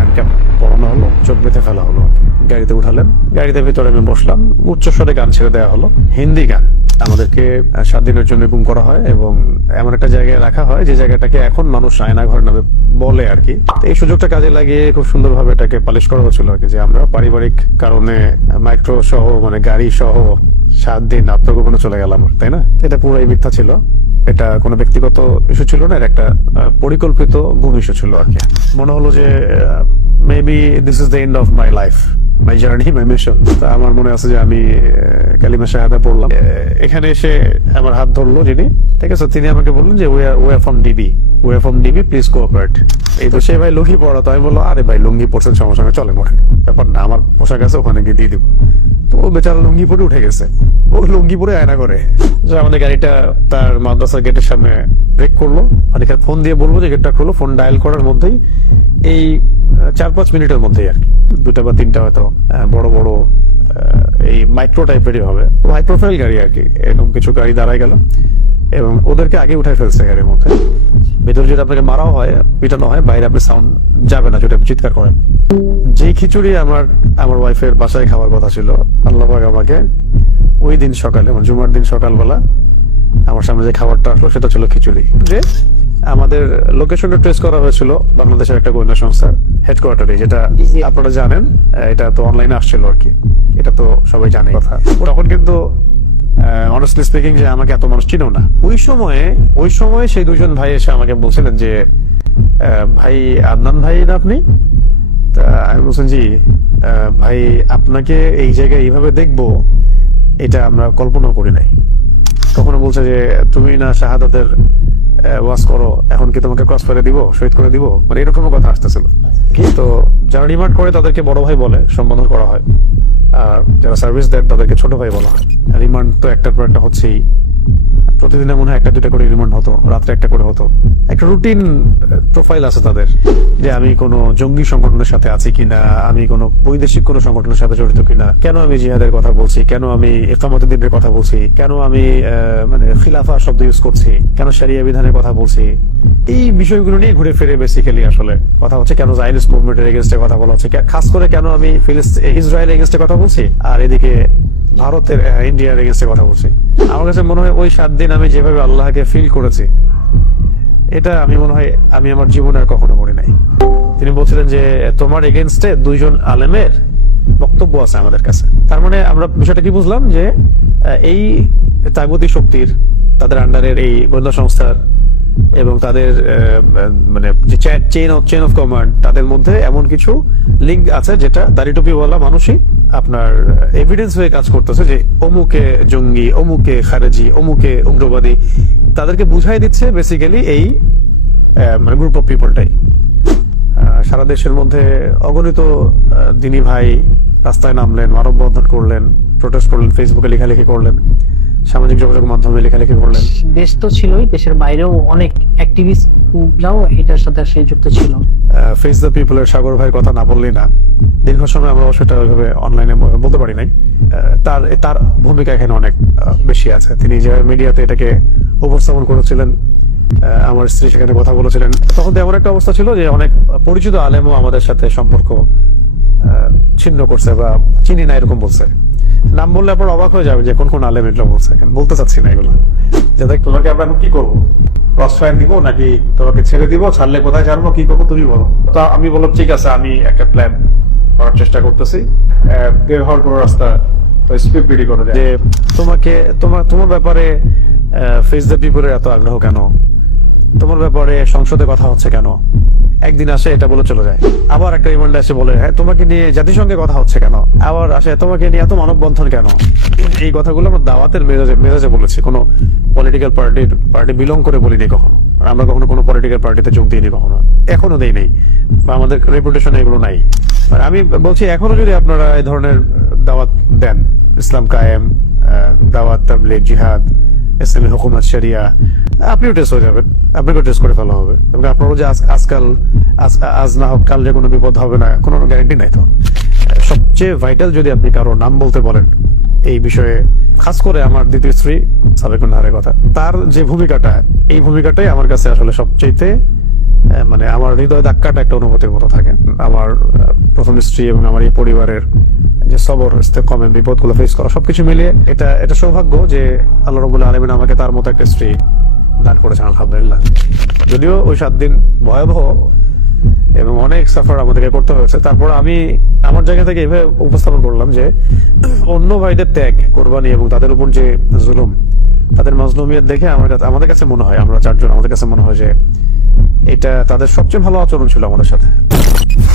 হাতে হ্যান্ডক্যাপ পরানো হলো চোখ বেঁধে ফেলা হলো গাড়িতে উঠালেন গাড়িতে ভিতরে আমি বসলাম উচ্চস্বরে গান ছেড়ে দেওয়া হলো হিন্দি গান আমাদেরকে সাত দিনের জন্য গুম করা হয় এবং এমন একটা জায়গায় রাখা হয় যে জায়গাটাকে এখন মানুষ আয়না ঘর নামে বলে আর কি এই সুযোগটা কাজে লাগিয়ে খুব সুন্দরভাবে এটাকে পালিশ করা হয়েছিল আর কি যে আমরা পারিবারিক কারণে মাইক্রো সহ মানে গাড়ি সহ সাত দিন আত্মগোপনে চলে গেলাম তাই না এটা পুরোই মিথ্যা ছিল এটা কোনো ব্যক্তিগত ইস্যু ছিল না একটা পরিকল্পিত ঘুম ইস্যু ছিল আর কি মনে হলো যে maybe this is the end of my life my journey my mission তা আমার মনে আছে যে আমি কালিমা শাহাদা পড়লাম এখানে এসে আমার হাত ধরলো যিনি ঠিক আছে তিনি আমাকে বললেন যে way way from DB way from DB please cooperate এই তো সে ভাই লুঙ্গি পড়া তো আমি বললো আরে ভাই লুঙ্গি পড়ছেন সমস্যা চলে মোটে ব্যাপার না আমার পোশাক আছে ওখানে গিয়ে দিয়ে দিব তো বেচারা লুঙ্গি পরে উঠে গেছে ও লুঙ্গি পরে আয়না করে আমাদের গাড়িটা তার মাদ্রাসার গেটের সামনে ব্রেক করলো আর এখানে ফোন দিয়ে বলবো যে গেটটা খুলো ফোন ডায়াল করার মধ্যেই এই চার পাঁচ মিনিটের মধ্যেই আর কি দুটা বা তিনটা হয়তো বড় বড় এই মাইক্রো টাইপেরই হবে হাই প্রোফাইল গাড়ি আর কি এরকম কিছু গাড়ি দাঁড়ায় গেল এবং ওদেরকে আগে উঠায় ফেলছে গাড়ির মধ্যে ভেতরে যদি আপনাকে মারাও হয় পিটানো হয় বাইরে আপনি সাউন্ড যাবে না যদি আপনি চিৎকার করেন যে খিচুড়ি আমার আমার ওয়াইফের বাসায় খাওয়ার কথা ছিল আল্লাহবাগ আমাকে ওই দিন সকালে মানে জুমার দিন সকালবেলা আমার সামনে যে খাবারটা আসলো সেটা ছিল খিচুড়ি যে আমাদের লোকেশনটা ট্রেস করা হয়েছিল বাংলাদেশের একটা গোয়েন্দা সংস্থার হেডকোয়ার্টারে যেটা আপনারা জানেন এটা তো অনলাইনে আসছিল আর কি এটা তো সবাই জানে কথা তখন কিন্তু অনেস্টলি স্পিকিং যে আমাকে এত মানুষ চিনো না ওই সময়ে ওই সময়ে সেই দুজন ভাই এসে আমাকে বলছিলেন যে ভাই আদনান ভাই না আপনি তা আমি বলছেন জি ভাই আপনাকে এই জায়গায় এইভাবে দেখবো এটা আমরা কল্পনা করি নাই কখনো বলছে যে তুমি না শাহাদাতের ওয়াজ করো এখন কি তোমাকে ক্রস করে দিব শহীদ করে দিব মানে এরকমও কথা আসতেছিল কিন্তু আচ্ছা। যারা ডিমান্ড করে তাদেরকে বড় ভাই বলে সম্বোধন করা হয় যারা সার্ভিস দেন তাদেরকে ছোট ভাই বলা হয় রিমান্ড তো একটার পর একটা হচ্ছেই প্রতিদিনে মনে হয় একটা দুটা করে রিমান্ড হতো রাত্রে একটা করে হতো একটা রুটিন প্রোফাইল আছে তাদের যে আমি কোনো জঙ্গি সংগঠনের সাথে আছি কিনা আমি কোনো বৈদেশিক কোনো সংগঠনের সাথে জড়িত কিনা কেন আমি জিহাদের কথা বলছি কেন আমি একামতদ্দিনের কথা বলছি কেন আমি মানে খিলাফা শব্দ ইউজ করছি কেন সারিয়া বিধানের কথা বলছি এই বিষয়গুলো নিয়ে ঘুরে ফিরে বেসিক্যালি আসলে কথা হচ্ছে কেন জাইনিস মুভমেন্টের এগেনস্টে কথা বলা হচ্ছে খাস করে কেন আমি ইসরায়েল এগেনস্টে কথা বলছি আর এদিকে ভারতের ইন্ডিয়ার এগেনস্টে কথা বলছি আমার কাছে মনে হয় ওই সাত দিন আমি যেভাবে আল্লাহকে ফিল করেছি এটা আমি মনে হয় আমি আমার জীবনে আর কখনো করি নাই তিনি বলছিলেন যে তোমার এগেনস্টে দুইজন আলেমের বক্তব্য আছে আমাদের কাছে তার মানে আমরা বিষয়টা কি বুঝলাম যে এই তাগতি শক্তির তাদের আন্ডারের এই গোয়েন্দা সংস্থার এবং তাদের মানে চেন অফ অফ কমান্ড তাদের মধ্যে এমন কিছু লিঙ্ক আছে যেটা দাড়ি টুপিওয়ালা মানুষই আপনার এভিডেন্স হয়ে কাজ করতেছে যে অমুকে জঙ্গি অমুকে খারেজি অমুকে উগ্রবাদী তাদেরকে বুঝাই দিচ্ছে বেসিক্যালি এই মানে গ্রুপ অফ পিপলটাই সারা দেশের মধ্যে অগণিত দিনী ভাই রাস্তায় নামলেন মানববন্ধন করলেন প্রোটেস্ট করলেন ফেসবুকে লেখালেখি করলেন সামাজিক যোগাযোগ মাধ্যমে লেখালেখি করলেন দেশ তো ছিলই দেশের বাইরেও অনেক অ্যাক্টিভিস্ট এটার সাথে যুক্ত ছিল ফেস দ্য পিপলের সাগর ভাই কথা না বললেই না দীর্ঘ সময় আমরা অবশ্য ওইভাবে অনলাইনে বলতে পারি নাই তার তার ভূমিকা এখানে অনেক বেশি আছে তিনি যে মিডিয়াতে এটাকে উপস্থাপন করেছিলেন আমার স্ত্রী সেখানে কথা বলেছিলেন তখন এমন একটা অবস্থা ছিল যে অনেক পরিচিত আলেমও আমাদের সাথে সম্পর্ক ছিন্ন করছে বা চিনি না এরকম বলছে নাম বললে আপনার অবাক হয়ে যাবে যে কোন কোন আলেম এগুলো বলছে এখন বলতে চাচ্ছি না এগুলো দেখ তোমাকে আমরা কি করবো প্রশ্রয় দিব নাকি তোমাকে ছেড়ে দিব ছাড়লে কোথায় ছাড়বো কি করবো তুমি বলো তো আমি বললাম ঠিক আছে আমি একটা প্ল্যান করার চেষ্টা করতেছি বের হওয়ার কোনো রাস্তা স্পিড করে যে তোমাকে তোমার তোমার ব্যাপারে ফেস দ্য পিপলের এত আগ্রহ কেন তোমার ব্যাপারে সংসদে কথা হচ্ছে কেন একদিন আসে এটা বলে চলে যায় আবার একটা রিমান্ড এসে বলে হ্যাঁ তোমাকে নিয়ে জাতিসংঘে কথা হচ্ছে কেন আবার আসে তোমাকে নিয়ে এত মানববন্ধন কেন এই কথাগুলো আমার দাওয়াতের মেজাজে মেজাজে বলেছি কোনো পলিটিক্যাল পার্টির পার্টি বিলং করে বলিনি কখনো আমরা কখনো কোনো পলিটিক্যাল পার্টিতে যোগ দিইনি কখনো এখনো দেই নেই বা আমাদের রেপুটেশন এগুলো নাই মানে আমি বলছি এখনো যদি আপনারা এই ধরনের দাওয়াত দেন ইসলাম কায়েম দাওয়াত তাবলে জিহাদ ইসলামী হুকুমত শরিয়া আপনিও টেস্ট হয়ে যাবেন আপনাকেও টেস্ট করে ফেলা হবে এবং আপনারও যে আজকাল আজ না হোক কাল যে কোনো বিপদ হবে না কোনো গ্যারান্টি নাই তো সবচেয়ে ভাইটাল যদি আপনি কারোর নাম বলতে বলেন এই বিষয়ে খাস করে আমার দ্বিতীয় স্ত্রী সাবেকুন হারের কথা তার যে ভূমিকাটা এই ভূমিকাটাই আমার কাছে আসলে সবচেয়ে হ্যাঁ, মানে আমার হৃদয় ধাক্কাটা একটা অনুভূতির মতো থাকে আমার প্রথম স্ত্রী এবং আমার এই পরিবারের যে সবর কমে বিপদগুলো ফেস করা সবকিছু মিলিয়ে এটা এটা সৌভাগ্য যে আল্লাহ রবুল্লা আলমিন আমাকে তার মতো একটা স্ত্রী দান করেছেন আলহামদুলিল্লাহ যদিও ওই সাত দিন ভয়াবহ এবং অনেক সাফার আমাদেরকে করতে হয়েছে তারপর আমি আমার জায়গা থেকে এভাবে উপস্থাপন করলাম যে অন্য ভাইদের ত্যাগ কোরবানি এবং তাদের উপর যে জুলুম তাদের মাজলুমিয়ত দেখে আমার কাছে আমাদের কাছে মনে হয় আমরা চারজন আমাদের কাছে মনে হয় যে এটা তাদের সবচেয়ে ভালো আচরণ ছিল আমাদের সাথে